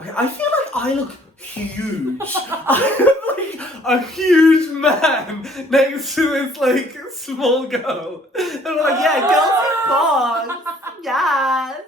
Okay, I feel like I look huge. I look like a huge man next to this like small girl. And I'm like, yeah, girls are boss. Yes.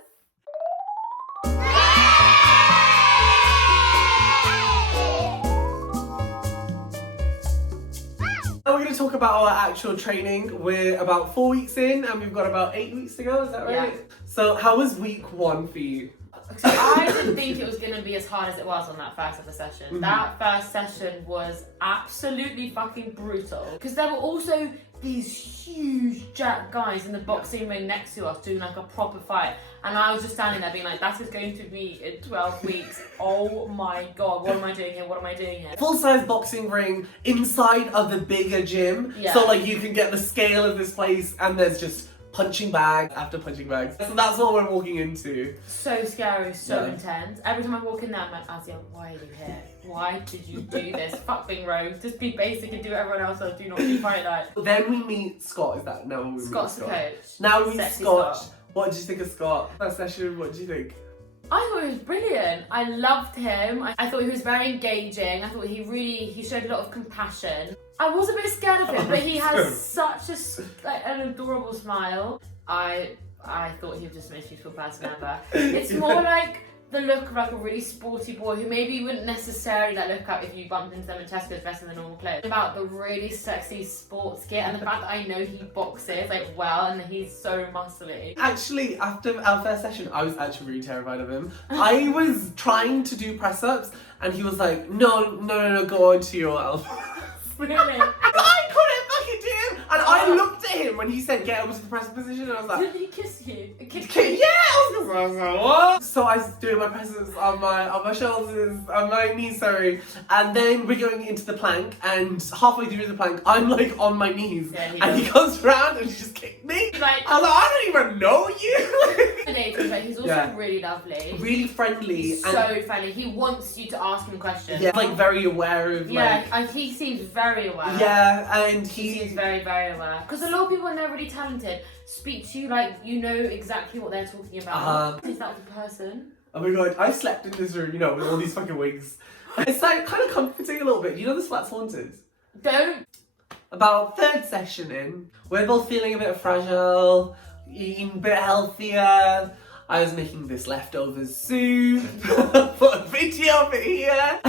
Now we're going to talk about our actual training. We're about 4 weeks in and we've got about 8 weeks to go, is that right? Yeah. So how was week 1 for you? So I didn't think it was going to be as hard as it was on that first ever session. Mm-hmm. That first session was absolutely fucking brutal. Because there were also these huge jack guys in the boxing ring next to us doing like a proper fight. And I was just standing there being like, that is going to be in 12 weeks. Oh my God, what am I doing here? What am I doing here? Full-size boxing ring inside of the bigger gym. Yeah. So like you can get the scale of this place and there's just punching bags after punching bags. So that's what we're walking into. So scary, so Yeah. intense. Every time I walk in there, I'm like, Azia, why are you here? Why did you do this? Fuck being rogue. Just be basic and do what everyone else does. Do not be fight night. Then we meet Scott, is that now we meet Scott's the Scott? coach. Now we meet Sexy Scott. What did you think of Scott? That session, what did you think? I thought he was brilliant. I loved him. I thought he was very engaging. I thought he showed a lot of compassion. I was a bit scared of him, but he has such an adorable smile. I thought he just makes me feel bad to remember. It's more like the look of like a really sporty boy who maybe you wouldn't necessarily like look up if you bumped into them in Tesco's dressed in the normal clothes. About the really sexy sports gear and the fact that I know he boxes like well and he's so muscly. Actually, after our first session, I was actually really terrified of him. I was trying to do press-ups and he was like, no, go on to your elbow. Really? I couldn't fucking do it! And I looked at him when he said get over to the press position and I was like, Did he kiss you? yeah! I was like, what? So I was doing my presses on my shoulders, on my knees, sorry. And then we're going into the plank and halfway through the plank, I'm like on my knees. Yeah, and he comes around and he just kicked me. Like, I was like, I don't even know you! He's also Yeah. really lovely. Really friendly. He's so friendly. He wants you to ask him questions. Yeah, like very aware of He seems very aware. Yeah, and He seems very, very aware. Because a lot of people, when they're really talented, speak to you like you know exactly what they're talking about. Is that the person? Oh my God, I slept in this room, with all these fucking wigs. It's like kind of comforting a little bit. You know this flat's haunted? Don't. About third session in, we're both feeling a bit fragile, eating a bit healthier. I was making this leftovers soup, put a video of it here.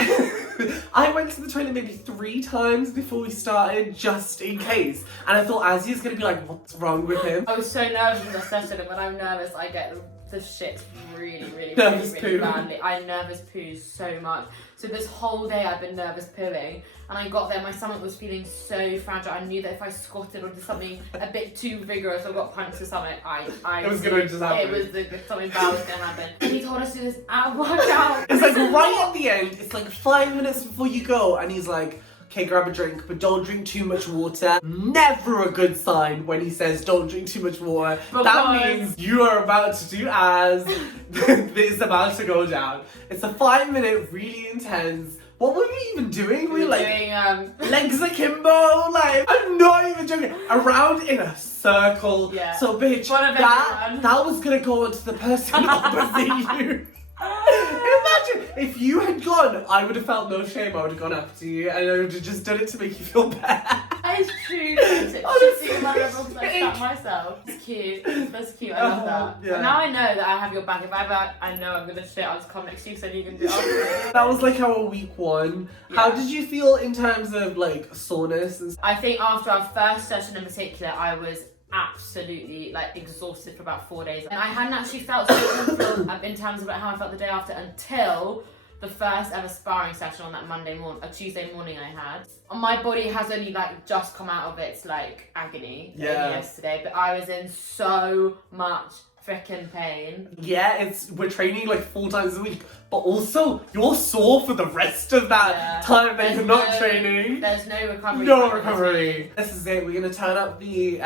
I went to the toilet maybe 3 times before we started, just in case. And I thought Azia's gonna be like, what's wrong with him? I was so nervous in the session, and when I'm nervous, I get the shit really Nervous really poo. badly. I nervous poo so much. So this whole day I've been nervous pooing, and I got there, my stomach was feeling so fragile. I knew that if I squatted or did something a bit too vigorous or got punched to stomach, It was gonna just happen. It was something bad was gonna happen. And he told us to do this ab workout. It's like right at the end, it's like 5 minutes before you go, and he's like, okay, grab a drink, but don't drink too much water. Never a good sign when he says don't drink too much water. That means you are about to do as this is about to go down. It's a 5-minute, really intense. What were we even doing? We were like doing legs akimbo, like I'm not even joking. Around in a circle. Yeah. So bitch, that was gonna go onto the person opposite you. Imagine if you had gone, I would have felt no shame. I would have gone after you and I would have just done it to make you feel better. That is true. Honestly, Should see my level because I shot myself. It's cute. That's cute. I love that. Yeah. And now I know that I have your back. If ever I know I'm gonna shit, I'll just come next to you so you can do it. That was like our week 1. Yeah. How did you feel in terms of like soreness and stuff? I think after our first session in particular, I was absolutely like exhausted for about 4 days, and I hadn't actually felt so awful in terms of like, how I felt the day after until the first ever sparring session on that Tuesday morning I had. My body has only like just come out of its like agony yesterday, but I was in so much freaking pain. Yeah, we're training like 4 times a week, but also you're sore for the rest of that time that you're not training. There's no recovery. No recovery. This is it. We're gonna turn up the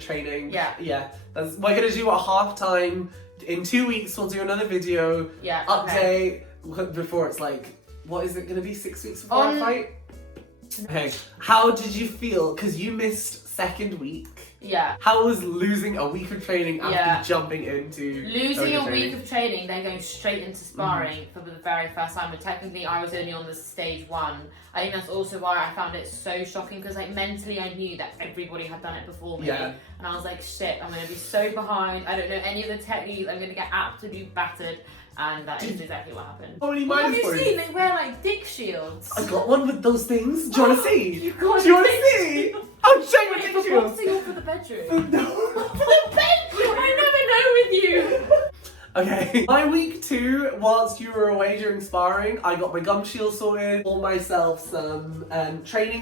training. Yeah. We're gonna do a half time in 2 weeks. We'll do another video. Yeah. Update before it's like, what is it gonna be? 6 weeks before our fight. Okay. How did you feel? Because you missed second week. Yeah. How was losing a week of training after Yeah. jumping into Losing a training? week of training, then going straight into sparring for the very first time. But technically, I was only on the stage 1. I think that's also why I found it so shocking, because like mentally, I knew that everybody had done it before me, Yeah. and I was like, shit, I'm gonna be so behind. I don't know any of the techniques. I'm gonna get absolutely battered, and that is exactly what happened. How many Well, have minus you points? seen they wear like dick shields? I got one with those things. Do you want to see? You got Do you want dick to see? shield. I'll show you my Wait, dick for shield. boxing or for the bedroom? No. For the bedroom! I never know with you! Okay. My week 2, whilst you were away during sparring, I got my gum shield sorted, bought myself some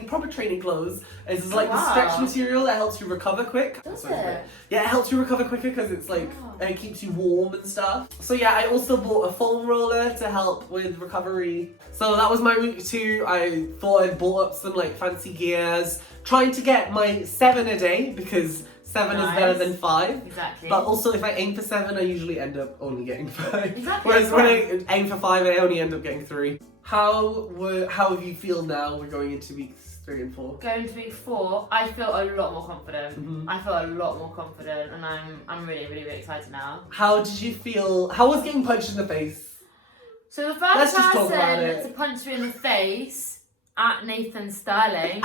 proper training clothes. This is like the Wow. stretch material that helps you recover quick. Does Sorry, it? Yeah, it helps you recover quicker because it's like, Wow. it keeps you warm and stuff. So yeah, I also bought a foam roller to help with recovery. So that was my week 2. I thought I'd bought up some like fancy gears, trying to get my 7 a day because 7 is better Nice. than 5. Exactly. But also, if I aim for 7, I usually end up only getting 5. Exactly, Whereas when that's I aim for 5, I only end up getting 3. How have you feel now? We're going into weeks 3 and 4. Going to week 4, I feel a lot more confident. Mhm. I feel a lot more confident, and I'm really, really, really excited now. How did you feel? How was getting punched in the face? So the Let's first just talk about person it. to punch me in the face at Nathan Sterling.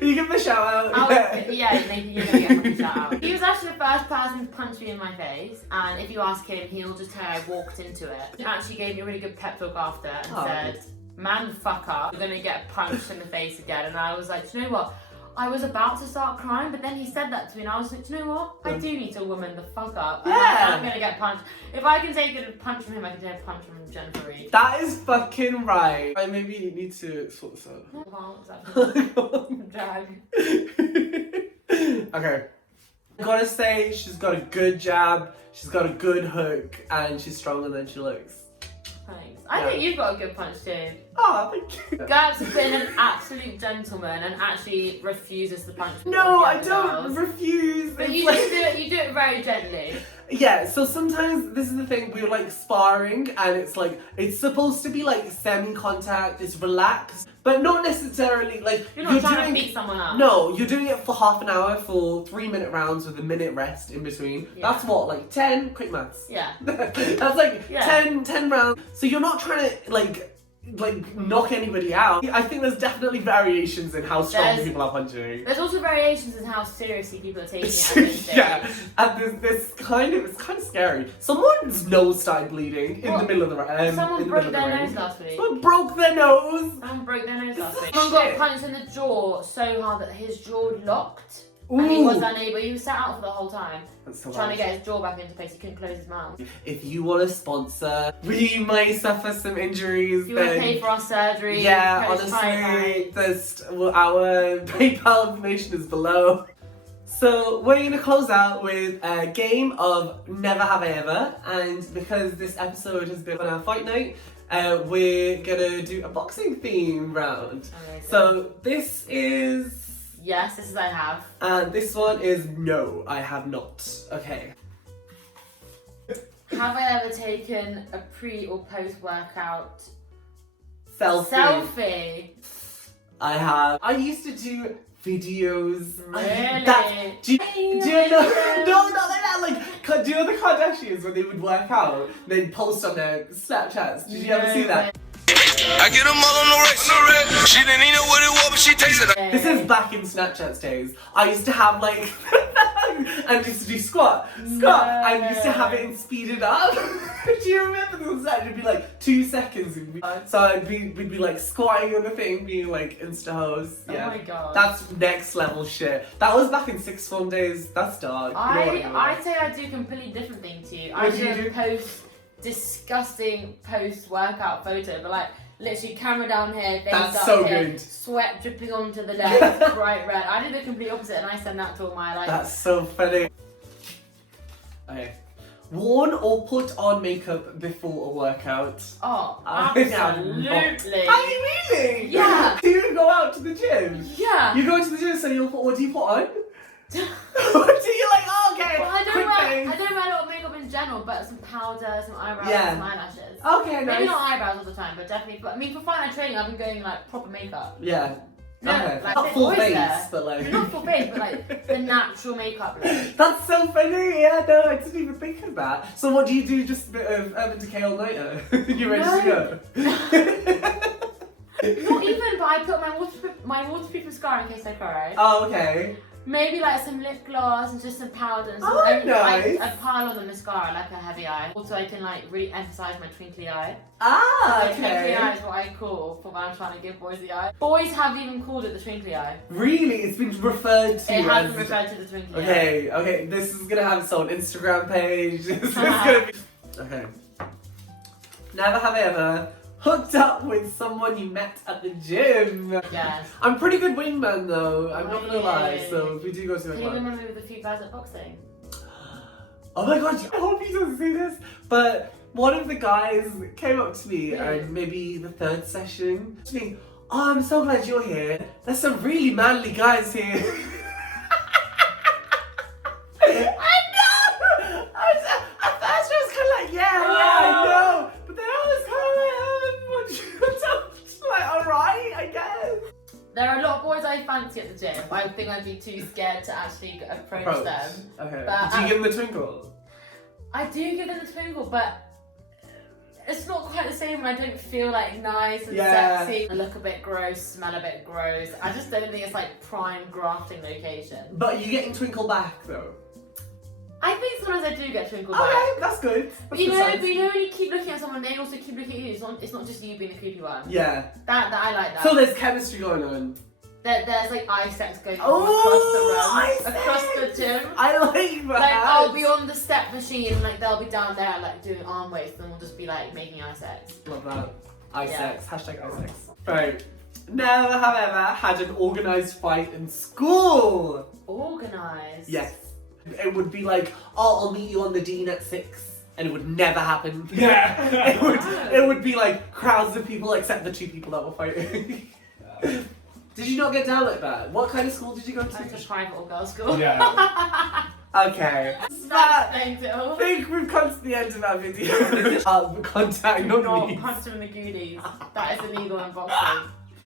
You give him a shout out. Yeah, Nathan, you're gonna get a fucking shout out. He was actually the first person to punch me in my face, and if you ask him, he'll just tell you I walked into it. He actually gave me a really good pep talk after and Oh. said, "Man, fuck up, you're gonna get punched in the face again." And I was like, do you know what? I was about to start crying, but then he said that to me, and I was like, do you know what? I do need to woman the fuck up. Yeah. I'm gonna get punched. If I can take a punch from him, I can take a punch from Jennifer Reed. That is fucking right. I maybe need to sort this out. Well, that's drag. Okay. I gotta say, she's got a good jab, she's got a good hook, and she's stronger than she looks. Thanks. I Yeah. think you've got a good punch too. Oh, thank you. Gab's been an absolute gentleman and actually refuses to punch. No, the I other don't girls. refuse. But It's you like- just do it. You do it very gently. Yeah, so sometimes this is the thing, we're like sparring and it's like, it's supposed to be like semi-contact, it's relaxed, but not necessarily like, You're not trying doing, to beat someone up. no, you're doing it for half an hour for 3-minute rounds with a minute rest in between. Yeah. That's what, like 10, quick maths. Yeah. That's like Yeah. 10 rounds. So you're not trying to like knock anybody out. I think there's definitely variations in how strong There's- people are punching. There's also variations in how seriously people are taking it at this stage. Yeah, and it's kind of scary. Someone's nose started bleeding in What? the middle of the in Someone the broke middle of their the nose ring. last week. Someone broke their nose. Someone broke their nose last week. Shit. Someone got punched in the jaw so hard that his jaw locked. And he Ooh. was unable, he was sat out for the whole time, That's so trying to bad. get his jaw back into place. He couldn't close his mouth. If you want to sponsor, we may suffer some injuries. If you want to then pay for our surgery, yeah, post honestly, $5. our PayPal information is below. So we're gonna close out with a game of Never Have I Ever, and because this episode has been on our fight night, we're gonna do a boxing theme round. Amazing. So this is, Yes, this is I have. and this one is no, I have not. Okay. Have I ever taken a pre or post workout Selfie. selfie? I have. I used to do videos. Really? Do you know? No, not like that. Like, do you know the Kardashians when they would work out, they'd post on their Snapchats? Did you ever see that? I get them all on the race. She didn't even know what it was, but she tasted it. This is back in Snapchat's days. I used to have like, and used to do squat, and used to have it in speeded up. Do you remember this? It'd be like 2 seconds. So we'd be like squatting on the thing, being like insta hose. Yeah. Oh my god. That's next level shit. That was back in sixth form days. That's dark. You know what I mean? I'd say I do a completely different thing to you. I What do you do do? a disgusting post workout photo, but like literally camera down here, face That's up so here, good. sweat dripping onto the legs, bright red. I did the complete opposite, and I send that to all my like. That's so funny. Okay. Worn or put on makeup before a workout? Oh, I have not. absolutely. Are you really? Yeah. Do you go out to the gym? Yeah. You go to the gym, so you'll put, what do you put on? What do you like? Oh, okay. Well, I quick thing. don't wear a lot of makeup in general, but some powder, some eyebrows, Yeah. some eyelashes. Okay, Maybe nice. not eyebrows all the time, but definitely. But I mean, for final training, I've been going like proper makeup. Yeah. No, Okay. like, Not there's full boys face, there. but like. Not full face, but like the natural makeup look. That's so funny. Yeah, no, I didn't even think of that. So what do you do? Just a bit of Urban Decay all nighter? You ready to go? Not even, but I put my waterproof mascara in case I cry. Oh, okay. Maybe like some lip gloss and just some powder and some Oh, nice. I pile on the mascara like a heavy eye. Also, I can like really emphasize my twinkly eye. Ah, The twinkly okay. eye is what I call for when I'm trying to give boys the eye. Boys have even called it the twinkly eye. Really? It's been referred to It as... has been referred to the twinkly eye. Okay, this is gonna have its own Instagram page. This is gonna be... Okay. Never have I ever hooked up with someone you met at the gym. Yes. I'm pretty good wingman though, I'm not gonna lie, Really? so if we do go to a Can you club. remember with a few guys at boxing? Oh my god, I hope he doesn't see this, but one of the guys came up to me Really? and maybe the third session to me, oh, I'm so glad you're here. There's some really manly guys here. I know! At first I was kind of like, yeah, I know. But then I was kind of like, alright, I guess. There are a lot of boys I fancy at the gym, but I think I'd be too scared to actually approach them. Okay. But, Do you give them a twinkle? I do give them the twinkle, but it's not quite the same when I don't feel like nice and Yeah. sexy. I look a bit gross, smell a bit gross. I just don't think it's like prime grafting location. But you're getting twinkle back though. I think sometimes I do get twinkle back. Okay, that's good. But That's you good know, signs. when you keep looking at someone, they also keep looking at you. It's not just you being the creepy one. Yeah. That I like that. So there's chemistry going on. There's like eye sex going on Oh, eye across the room, across the gym. I like that. Like I'll be on the step machine and like they'll be down there like doing arm weights and we'll just be like making eye sex. Love that. Eye Yeah. sex. Hashtag eye sex. Right. Never have ever had an organised fight in school. Organised. Yes. It would be like, oh, I'll meet you on the Dean at 6. And it would never happen. Yeah. it would be like crowds of people except the 2 people that were fighting. Did you not get down like that? What kind of school did you go I went to to? private or girls' school. Yeah. Okay. That That, explains it all. I think we've come to the end of our video. Contact Do not not me. punch them in the goodies. That is illegal in boxing.